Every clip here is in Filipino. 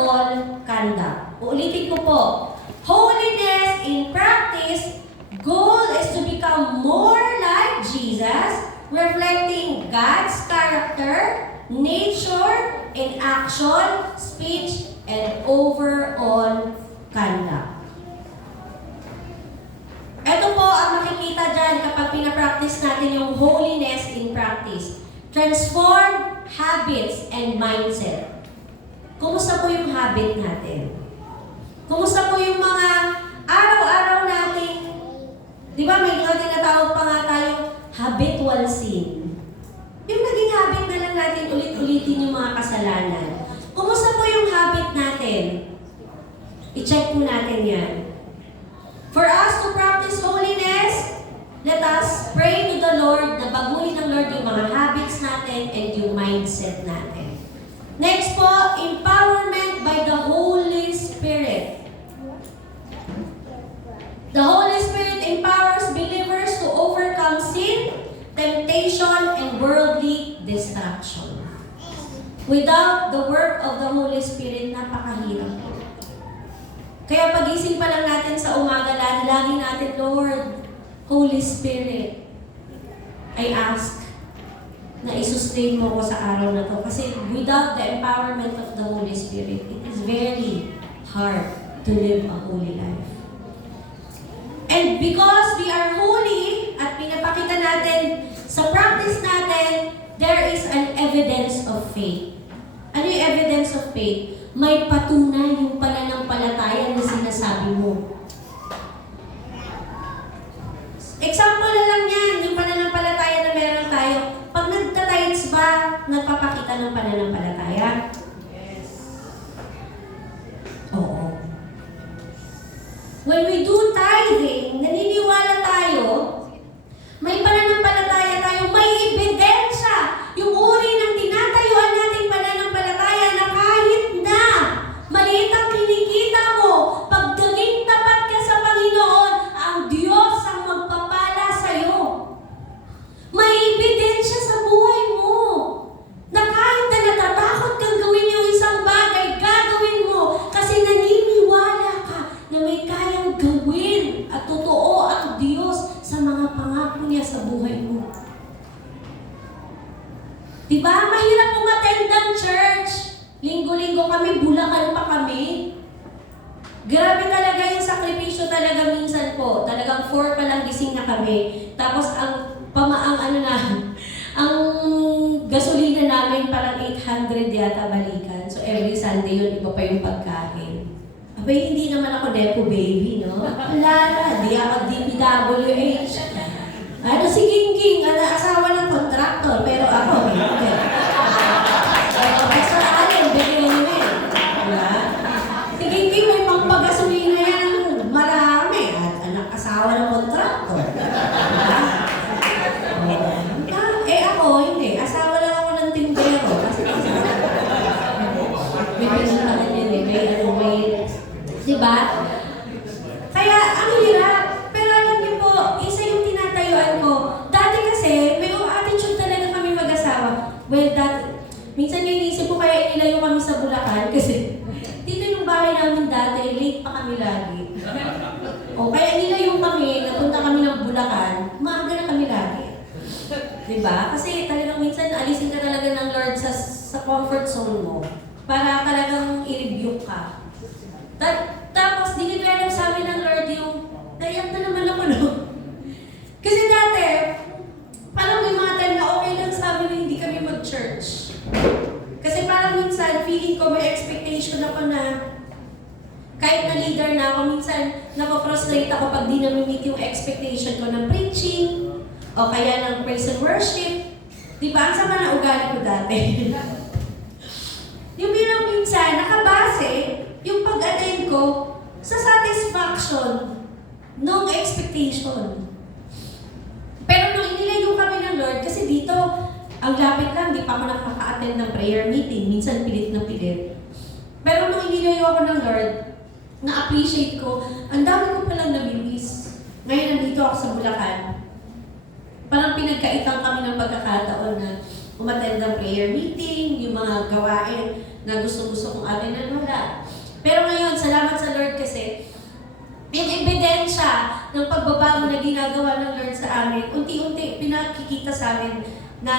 overall conduct. Uulitin ko po. Holiness in practice, goal is to become more like Jesus, reflecting God's character, nature, in action, speech, and overall conduct. Ito po ang makikita dyan kapag pinapractice natin yung holiness in practice. Transform habits and mindset. Kumusta po yung habit natin? Kumusta po yung mga araw-araw natin? Di ba may tinatawag pa nga tayong habitual sin? Yung naging habit na lang natin ulit-ulitin yung mga kasalanan. Kumusta po yung habit natin? I-check po natin yan. For us to practice holiness, let us pray to the Lord na baguhin ng Lord yung mga habits natin and yung mindset natin. Next po, empowerment by the Holy Spirit. The Holy Spirit empowers believers to overcome sin, temptation, and worldly distraction. Without the work of the Holy Spirit, napakahirap. Kaya pagising pa lang natin sa umaga, lagi natin, Lord, Holy Spirit, I ask na i-sustain mo ko sa araw na to. Kasi without the empowerment of the Holy Spirit, it is very hard to live a holy life. And because we are holy at pinapakita natin sa practice natin, there is an evidence of faith. Ano yung evidence of faith? May patunay yung pananampalataya na sinasabi mo. Example na lang yan, yung pananampalataya na meron tayo. Pag nagtatides ba, nagpapakita ng pananampalataya? Yes. Oo. When we do tithing, naniniwala tayo, may pananampalataya tayo, may ebidensya. Yung uri ng tinatayuan nating pananampalataya na kahit na maliit ang kinikita mo, pag naging tapat ka sa Panginoon, ang Diyos ang magpapala sa'yo. May ebidensya sa buhay mo na kahit na natatakot kang gawin yung isang bagay, gagawin mo kasi naniniwala ka na may kayang gawin at totoo ang Diyos sa mga pangako niya sa buhay mo. Diba? Mahirap umattend ng church. Linggo-linggo kami, Bulacan pa kami. Grabe talaga yung sakripisyo talaga minsan po. Talagang 4 pa lang gising na kami. Tapos ang ang gasolina namin parang 800 yata balikan. So every Sunday yun, iba pa yung pagkain. Abay, hindi naman ako Depo baby, no? Wala na, di ako DPWH. Ano si King, asawa ng kontraktor, pero ako, hindi. Basta alin, bigyan nyo yun. Diba? Si King, may pangpagasolina yan, marami. At anak asawa ng kontraktor. Diba? Ako, hindi. Asawa lang ako ng tindero. Kasi may pinuntahan yun eh. May diba? Kaya, ang hirap. Pero alam niyo po, isa yung tinatayuan ko. Dati kasi, may attitude talaga kami mag-asawa. Well, minsan yung inisip ko kaya inilayo kami sa Bulacan kasi dito yung bahay namin dati, late pa kami lagi. O, kaya nilayo kami, napunta kami ng Bulacan, maaga na kami lagi. Diba? Kasi talagang minsan alisin ka talaga ng Lord sa comfort zone mo para talagang i-rebuke ka. Tapos, di nila alam sa amin ng Lord yung, nayak na naman ako, no? Kasi dati, parang may mga time na okay lang sa amin na hindi kami mag-church. Kasi parang minsan, feeling ko may expectation ako na kahit na leader na ako, minsan napaprustrate ako pag di na-meet yung expectation ko ng preaching, o kaya ng praise and worship. Di ba? Ang sama na ugali ko dati. Yung bilang minsan, nakabase yung pag-attend ko sa satisfaction ng expectation. Pero nung inilayo kami ng Lord, kasi dito, ang lapit lang, di pa ako nakaka-attend ng prayer meeting. Minsan pilit na pilit. Pero nung inilayo ako ng Lord, na-appreciate ko, ang dami ko palang nabibis. Ngayon nandito ako sa Bulacan. Parang pinagkaitan kami ng pagkakataon na umattend ng prayer meeting, yung mga gawain. na gusto-gusto kong amin, wala. Pero ngayon, salamat sa Lord kasi, yung ebidensya ng pagbabago na ginagawa ng Lord sa amin, unti-unti pinakikita sa amin na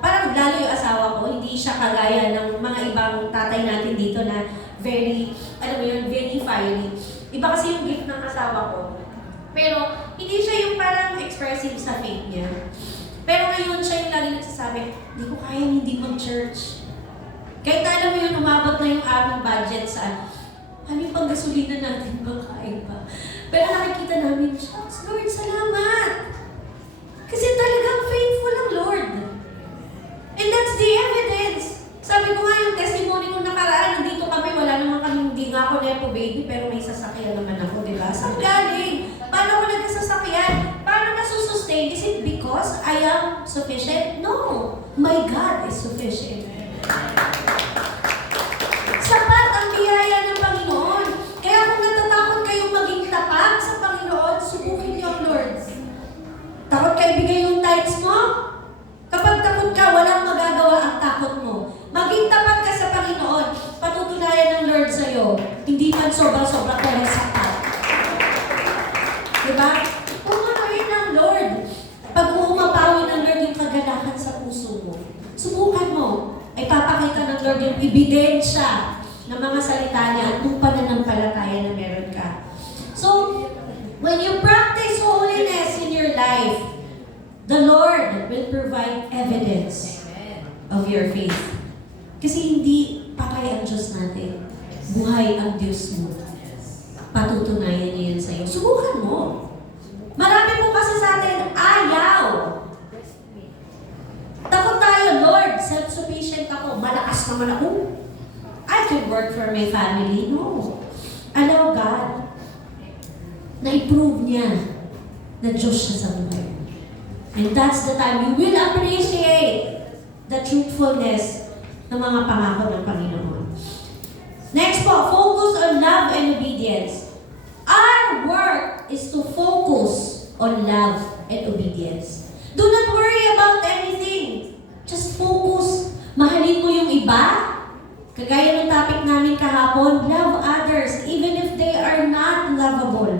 parang lalo yung asawa ko, hindi siya kagaya ng mga ibang tatay natin dito na very, alam mo yun, very fiery. Iba kasi yung gift ng asawa ko. Pero hindi siya yung parang expressive sa faith niya. Pero ngayon siya yung lagi nagsasabi, hindi ko kaya hindi mag-church. Kahit alam mo yun, umabot na yung aming budget sa ano yung pang gasolina natin, makain pa. Pero nakikita namin, shucks, Lord, salamat! Kasi talagang faithful ang Lord. And that's the evidence. Sabi ko nga yung testimony kong nakaraan, nandito kami, wala naman kami, hindi nga ako nepo baby, pero may sasakyan naman ako, di ba? Saan galing? Paano ko nagkasasakyan? Paano nasusustain? Is it because I am sufficient? No. My God is sufficient. Sapat ang biyaya ng Panginoon. Kaya kung natatakot kayong maging tapat sa Panginoon, subukin niyo ang Lord. Takot kayo ibigay yung tithes mo? Kapag takot ka, walang magagawa ang takot mo. Maging tapat ka sa Panginoon, patutunayan ng Lord sa'yo. Hindi man sobra-sobra pero sapat. Diba? Pumanuhin ng Lord. Pag umapawi ng Lord yung kagalakan sa puso mo, subukan mo. Ay papakita ng Lord yung ebidensya ng mga salita niya at kung pananampalataya na meron ka. So, when you practice holiness in your life, the Lord will provide evidence of your faith. Kasi hindi patay ang Diyos natin. Buhay ang Diyos mo. Patutunayan niya yan sa'yo. Subukan mo. Marami po kasi sa atin, ayaw. Takot tayo, Lord, self-sufficient ako. Malakas naman ako. I can work for my family. No. Allow God na i-prove niya na Diyos siya sa buhay. And that's the time you will appreciate the truthfulness ng mga pangako ng Panginoon. Next po, focus on love and obedience. Our work is to focus on love and obedience. Do not worry about anything. Just focus. Mahalin mo yung iba. Kagaya ng topic namin kahapon, love others even if they are not lovable.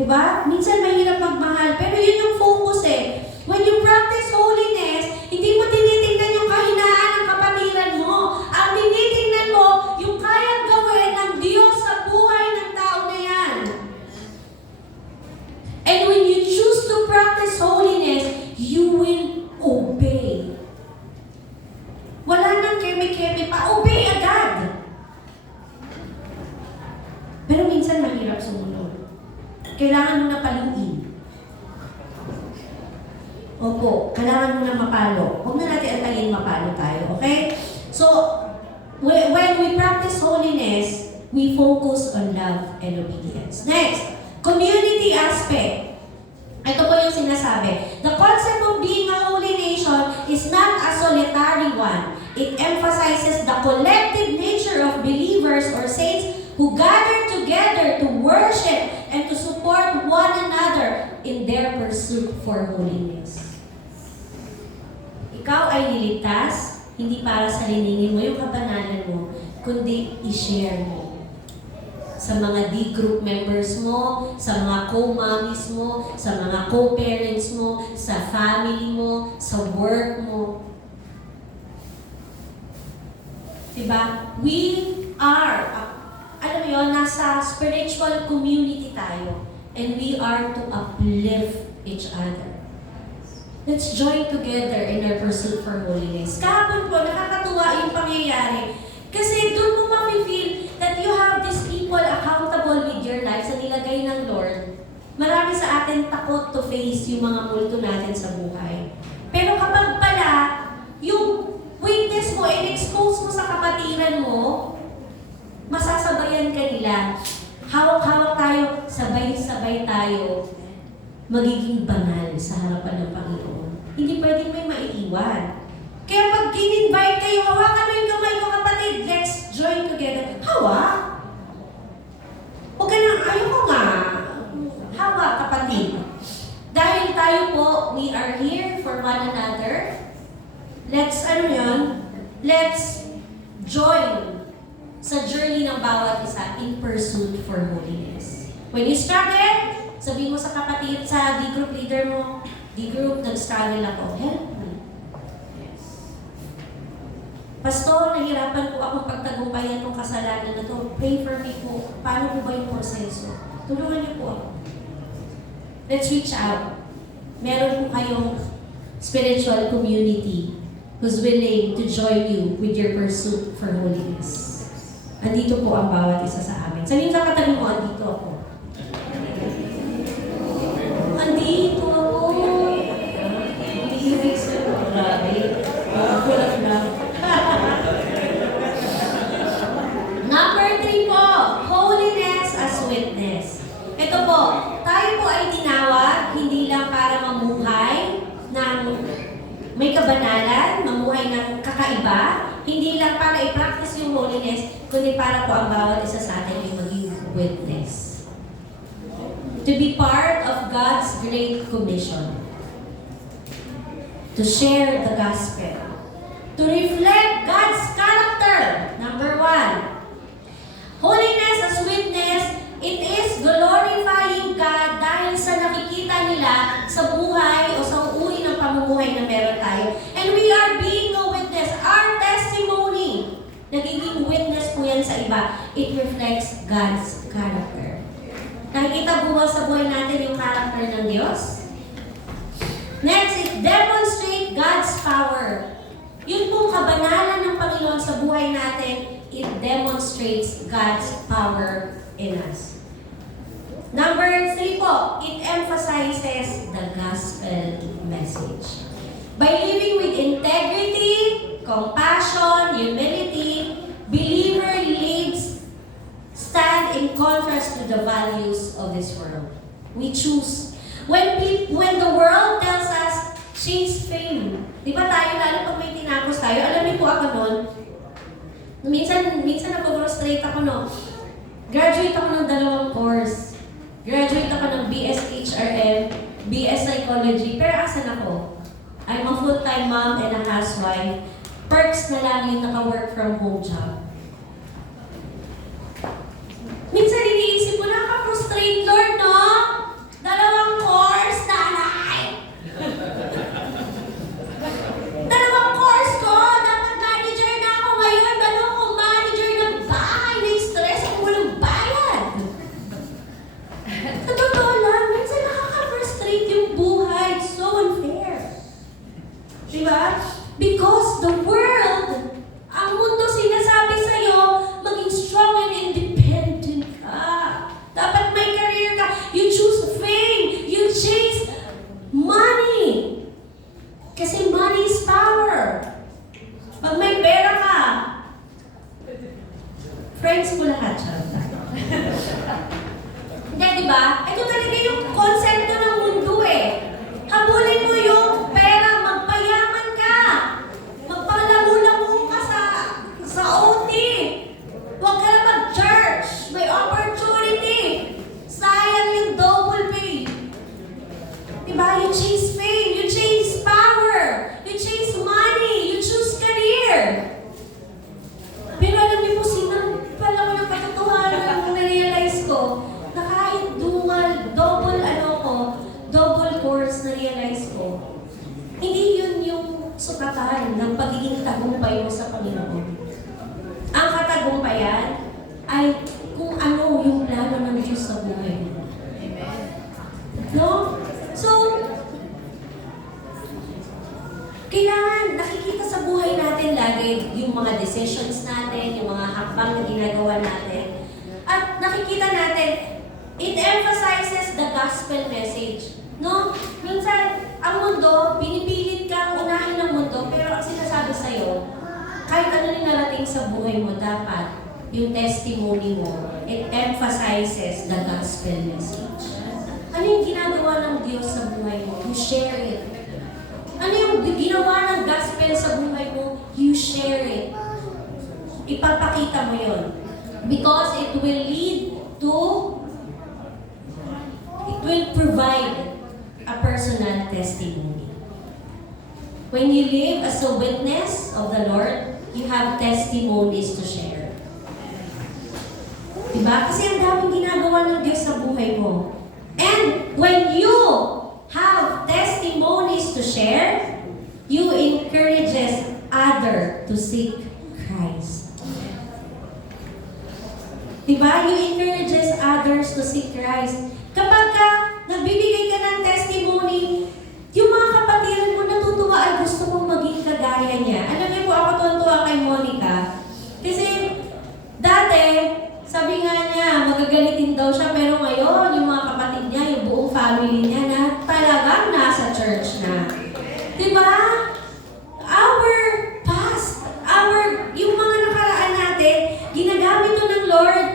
Diba? Minsan mahirap magmahal, pero yun yung focus eh. When you practice holiness, hindi mo tinitingnan yung kahinaan ng kapatiran mo. Ang tinitingnan mo, yung kayang gawin ng Diyos sa buhay ng tao na yan. And when you choose to practice holiness, you will obey. Wala nang keme-keme pa. Obey agad. Pero minsan mahirap sumunod. Kailangan mo na paluin. Opo, kailangan mo na mapalo. Huwag na natin antayin mapalo tayo, okay? So, when we practice holiness, we focus on love and obedience. Next, community aspect. Ito po yung sinasabi. The concept of being a holy nation is not a solitary one. It emphasizes the collective nature of believers or saints who gather together to worship and to support one another in their pursuit for holiness. Ikaw ay niligtas, hindi para sa liningin mo yung kabanalan mo, kundi i-share mo sa mga D-group members mo, sa mga co-mommies mo, sa mga co-parents mo, sa family mo, sa work mo. Diba? We are, alam mo yun, nasa spiritual community tayo, and we are to uplift each other. Let's join together in our pursuit for holiness. Kahapon po, nakakatuwa yung pangyayari. Kasi doon mo ma-feel that you have these people accountable with your life sa nilagay ng Lord. Marami sa atin takot to face yung mga multo natin sa buhay. Pero kapag pala, yung weakness mo, in-expose mo sa kapatiran mo, masasabayan ka nila. Hawak-hawak tayo, sabay-sabay tayo, magiging banal sa harapan ng Panginoon. Hindi pwedeng may maiiwan. Kaya pag in-invite kayo, hawakan mo yung kamay ko, kapatid. Let's join together. Hawak! Huwag ka nang, ayoko nga. Hawak, kapatid. Dahil tayo po, we are here for one another. Let's, let's join sa journey ng bawat isa in pursuit for holiness. When you struggle, sabihin mo sa kapatid, sa D-group leader mo, D-group, nag-struggle ako, help me. Pastor, nahirapan po akong pagtagumpayan ng kasalanan na to. Pray for me po. Paano po ba yung proseso? Tulungan niyo po ako. Let's reach out. Meron po kayong spiritual community who's willing to join you with your pursuit for holiness. Andito po ang bawat isa sa amin. Sabihin sa katabi mo, andito ako. Andito ako. Hindi ibig sabihin. Grabe. Ako lang. Number 3 po, holiness as witness. Ito po, tayo po ay tinawag hindi lang para mamuhay ng may kabanalan, mamuhay ng kakaiba, hindi lang para i-practice yung holiness, kundi para po ang bawat isa sa atin ay maging witness. To be part of God's Great Commission. To share the gospel. To reflect God's character. Number 1. Holiness as witness, it is glorifying God dahil sa nakikita nila sa buhay o sa uri ng pamumuhay na meron tayo. And we are being a witness. Our testimony, nagiging witness po yan sa iba. It reflects God's character. Nakikita buhay sa buhay natin yung character ng Diyos. Next, it demonstrates God's power. Yun pong kabanalan ng Panginoon sa buhay natin, it demonstrates God's power in us. Number 3 po, it emphasizes the gospel message. By living with integrity, compassion, humility, believer lives stand in contrast to the values of this world. We choose. When the world tells us, chase fame. Di ba tayo, lalo pag may tinapos tayo, alam niyo po ako noon, minsan na-frustrate ako, no? Graduate ako ng 2 course. Graduate ako ng BS HRM, BS Psychology, pero asan ako? I'm a full-time mom and a housewife. Perks na lang yung naka-work from home job. Minsan iniisip ko, nakaka-frustrate, Lord, no? 2 course, nanay! 2 course ko! Dapat manager na ako ngayon. Ano ko manager ng bahay? Na-stress ako walang bayad. Sa totoo lang, minsan nakaka-frustrate yung buhay. It's so unfair. Diba? Because the world, ang mundo sinasabi sa'yo, maging strong and independent ka. Dapat may career ka. You choose fame. You chase money. Kasi money is power. Pag may pera ka, friends ko lahat siya. Hindi, diba? Ito talaga yung konsepto ng mundo eh. Habulin mo yung pera, magpayaman ka. Magpalamu-lamu ka sa OT. Huwag ka na mag-church. May opportunity. Sayang yung double pay. Diba? You chase fame. You chase power. You chase money. You choose career. Pero alam niyo po, sinampal ako ng katotohanan nung na-realize ko na kahit double course na-realize ko, hindi yun yung sukatan ng pagiging tagumpay mo sa Panginoon. Ang katagumpayan ay kung ano yung plano ng Diyos sa buhay mo. No? So, kailangan nakikita sa buhay natin lagi yung mga decisions natin, yung mga hakbang na ginagawa natin. At nakikita natin, it emphasizes the gospel message. No? Minsan, ang mundo, pinipilit kang unahin ng mundo, pero ang sinasabi sa'yo, kahit ano yung narating sa buhay mo, dapat yung testimony mo, it emphasizes the gospel message. Ano yung ginagawa ng Diyos sa buhay mo? You share it. Ano yung ginawa ng gospel sa buhay mo? You share it. Ipapakita mo yon. Because it will lead to, it will provide a personal testimony. When you live as a witness of the Lord, you have testimonies to share. Diba? Kasi ang daming ginagawa ng Diyos sa buhay mo. And when you have testimonies to share, you encourages other to seek Christ. Diba? You encourages others to seek Christ. Kapag nagbibigay ka ng testimony, yung mga kapatiran mo natutuwa ay gusto mong maging kagaya niya. Alam niyo po, ako tuwan-tuwa kay Monica. Kasi dati, sabi nga niya, magagalitin daw siya, pero ngayon, yung mga kapatid niya, yung buong family niya na talagang nasa church na. Diba? Yung mga nakaraan natin, ginagamit to ng Lord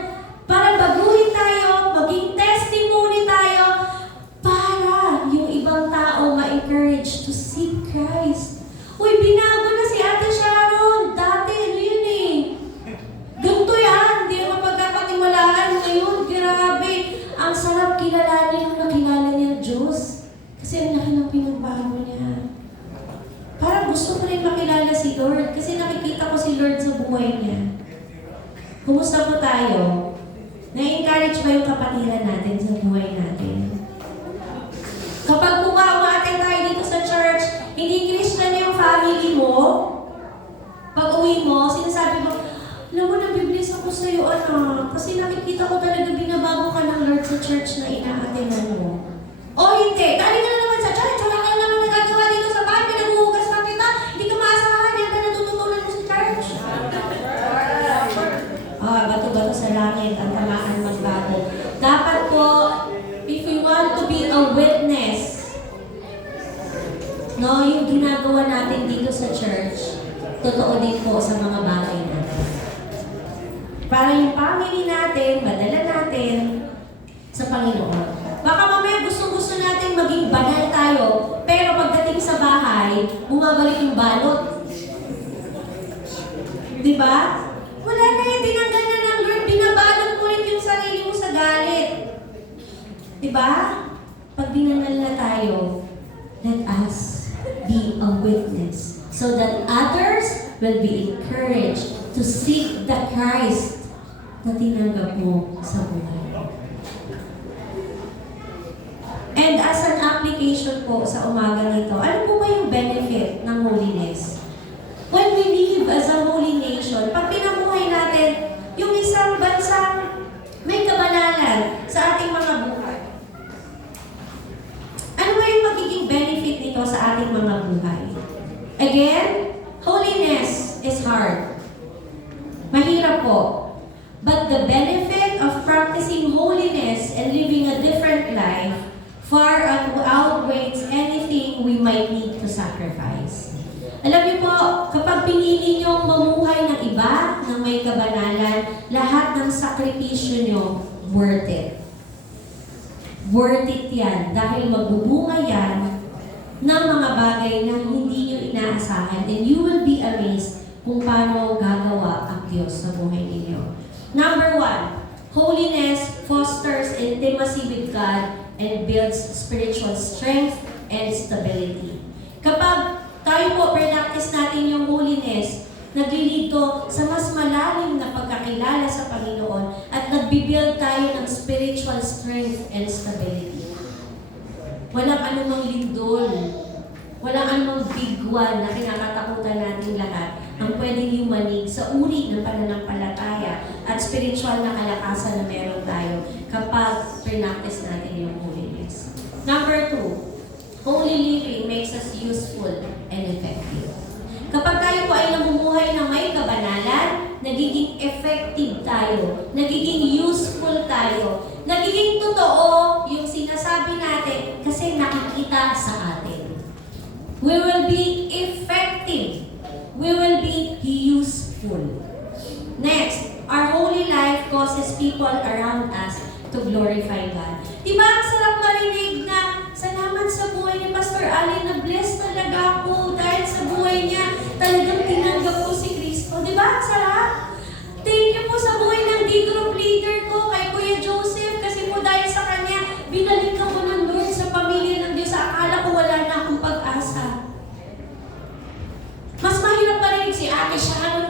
para baguhin tayo, maging testimony tayo, para yung ibang tao ma-encourage to seek Christ. Uy, binago na si Ate Sharon. Dati, ano yun eh? Ganito yan. Hindi naman pagkakatiwalaan ngayon. Grabe. Ang sarap kilalanin yung nakilala niya Diyos. Kasi ang laki ng pinagbago niya. Parang gusto ko rin makilala si Lord. Kasi nakikita ko si Lord sa buhay niya. Kumusta po tayo? Na-encourage ba yung kapatiran natin sa buhay natin? Kapag umaaten tayo dito sa church, hindi Christian yung family mo, pag uwi mo, sinasabi mo, alam mo, nabibless ako sa'yo, anak. Kasi nakikita ko talaga binabago ka ng Lord sa church na inaatenan mo. O hindi, galing ka na naman sa church, wala ka naman nagagawa dito sa bahay, pinag-uugas na kita, hindi ka maasahan, yan ka natututunan mo sa church. Bato-bato sa langit, ang tamaan magbago. Dapat po, if we want to be a witness, no, yung ginagawa natin dito sa church, totoo din po sa mga bagay natin. Para yung family natin, madala natin sa Panginoon. Baka mamaya gusto natin maging banal tayo, pero pagdating sa bahay, bumabalik yung balot. Diba? Wala na yung tinanggal na ng Lord, binabalot mo rin yung sarili mo sa galit. Diba? Pag dinangal na tayo, let us be a witness so that others will be encouraged to seek the Christ na tinanggap mo sa buhay. And as an application po sa umaga nito, ano po ba yung benefit ng holiness? When we live as a holy nation, pag pinabuhay natin yung isang bansang may kabanalan sa ating mga buhay, ano ba yung magiging benefit nito sa ating mga buhay? Again, holiness is hard. Mahirap po. But the benefit of practicing holiness and living a different life far outweighs anything we might need to sacrifice. Alam niyo po, kapag pinili niyong mamuhay ng iba, ng may kabanalan, lahat ng sakripisyo niyo, worth it. Worth it yan, dahil magbubunga yan ng mga bagay na hindi niyo inaasahan, and you will be amazed kung paano gagawa ang Diyos sa buhay ninyo. Number 1, holiness fosters intimacy with God and builds spiritual strength and stability. Kapag tayo po, practice natin yung holiness, nag-lead to sa mas malalim na pagkakilala sa Panginoon at nagbibuild tayo ng spiritual strength and stability. Walang anumang lindol, walang anumang bigwan na kinakatakutan natin lahat ang pwedeng yumanig sa uri ng pananampalataya at spiritual na kalakasan na meron tayo kapag practice natin yung holiness. Number 2, holy living makes us useful and effective. Kapag tayo po ay namumuhay na may kabanalan, nagiging effective tayo, nagiging useful tayo, nagiging totoo yung sinasabi natin kasi nakikita sa atin. We will be effective. We will be useful. Next, our holy life causes people around us to glorify God. Diba ang sarap marinig na salamat sa buhay ni Pastor Ali, na-bless talaga ako dahil sa buhay niya talagang tinanggap ko si Kristo. Diba ang sarap? Thank you po sa buhay ng D-group leader ko, kay Kuya Joseph, kasi po dahil sa kanya, binalikan ko ng Lord sa pamilya ng Diyos. Akala ko wala na akong pag-asa. Mas mahirap marinig si Ate Sharon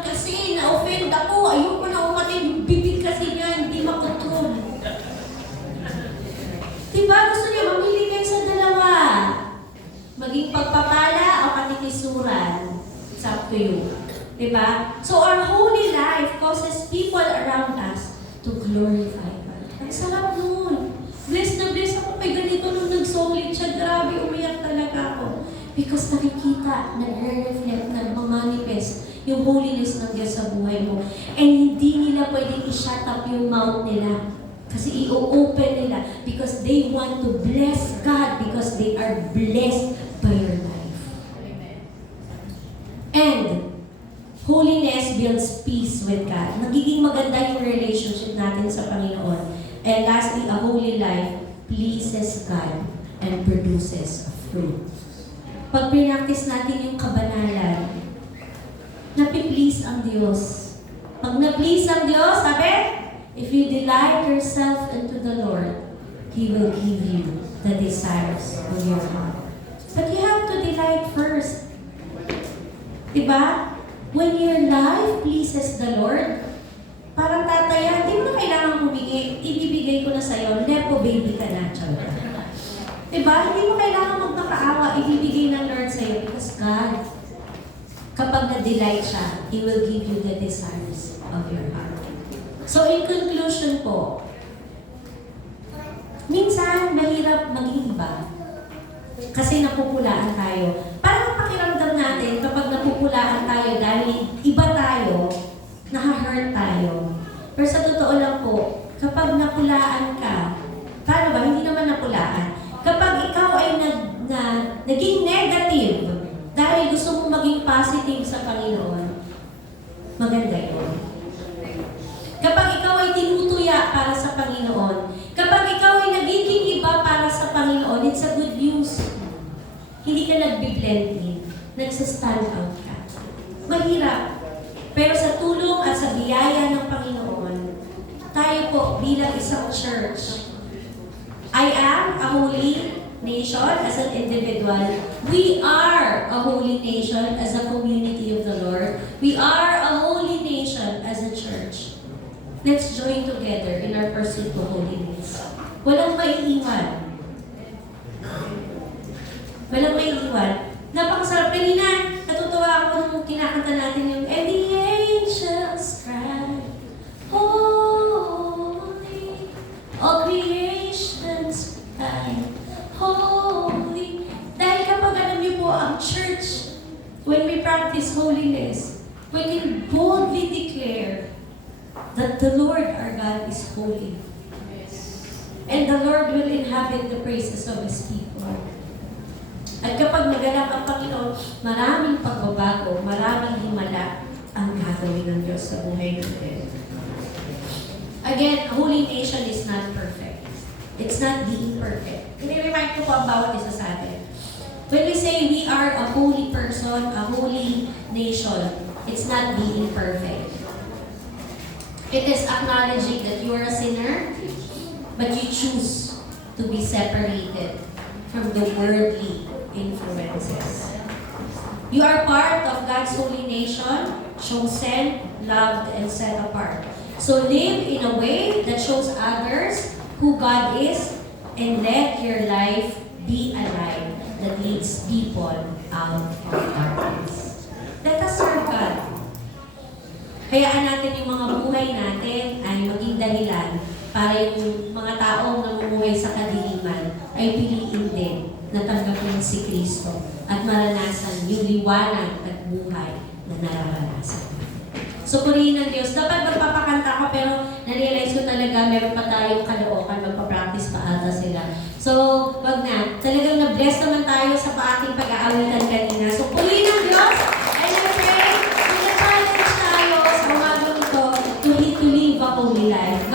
up to you. Diba? So our holy life causes people around us to glorify God. Ang sarap nun. Bless na bless ako. May ganito nung nag-solid siya. Grabe, umiyak talaga ako. Because nakikita, nag-reflect, nag-manifest yung holiness ng Diyos sa buhay mo. And hindi nila pwedeng i-shut up yung mouth nila. Kasi i-open nila. Because they want to bless God. Because they are blessed by your life. And holiness builds peace with God. Nagiging maganda yung relationship natin sa Panginoon. And lastly, a holy life pleases God and produces fruit. Pag pinaktis natin yung kabanalan, napi-please ang Diyos. Pag na-please ang Diyos, sabi, if you delight yourself into the Lord, He will give you the desires of your heart. But you have to delight first. Diba? When your life pleases the Lord, parang tataya, hindi mo na kailangan humingi, ibibigay ko na sa'yo, nepo baby ka na, Diba? Hindi mo kailangan magmakaawa, ibibigay ng Lord sa'yo because God, kapag na-delight siya, He will give you the desires of your heart. So in conclusion po, minsan mahirap maging iba kasi napupulaan tayo. Parang pakiramdam natin kapag napupulaan tayo dahil iba tayo, naha-hurt tayo. Pero sa totoo lang po, kapag napulaan ka, paano ba? Hindi naman napulaan. Kapag ikaw ay naging negative dahil gusto mong maging positive sa Panginoon, maganda yun. Kapag ikaw ay tinutuya para sa Panginoon, kapag ikaw ay nagiging iba para sa Panginoon, it's a good news. Hindi ka nagbi-blend in. Nagsa-stand out ka. Mahirap. Pero sa tulong at sa biyaya ng Panginoon, tayo po bilang isang church, I am a holy nation as an individual. We are a holy nation as a community of the Lord. We are a holy nation as a church. Let's join together in our pursuit of holiness. Walang maiiwan. Walang maiiwan. Napakasarap. Kanina, natutuwa ako nung kinakanta natin yung And the angels cry, holy, all creations cry, holy. Dahil kapag alam niyo po, ang church, when we practice holiness, we can boldly declare that the Lord our God is holy. And the Lord will inhabit the praises of His people. At kapag naganap ang Panginoon, maraming pagbabago, maraming himala ang gagawin ng Diyos sa buhay natin. Again, a holy nation is not perfect. It's not being perfect. I-remind ko po ang bawat isa sa atin. When we say we are a holy person, a holy nation, it's not being perfect. It is acknowledging that you are a sinner, but you choose to be separated from the worldly influences. You are part of God's holy nation, chosen, loved, and set apart. So live in a way that shows others who God is, and let your life be a light that leads people out of darkness. Let us serve God. Hayaan natin yung mga buhay natin ay maging dahilan para yung mga taong namumuhay sa kadiliman ay piliin din na tanggapin si Kristo at maranasan yung liwanag at buhay na nararanasan. So, purihin ng Diyos. Dapat magpapakanta ko pero na-realize ko talaga meron pa tayong kalookan, magpa-practice pa ata sila. So, wag na. Talagang na-bless naman tayo sa ating pag-aawitan kanina. So, purihin ng Diyos. And I pray, mag-challenge tayo sa umagang ito to live a holy life.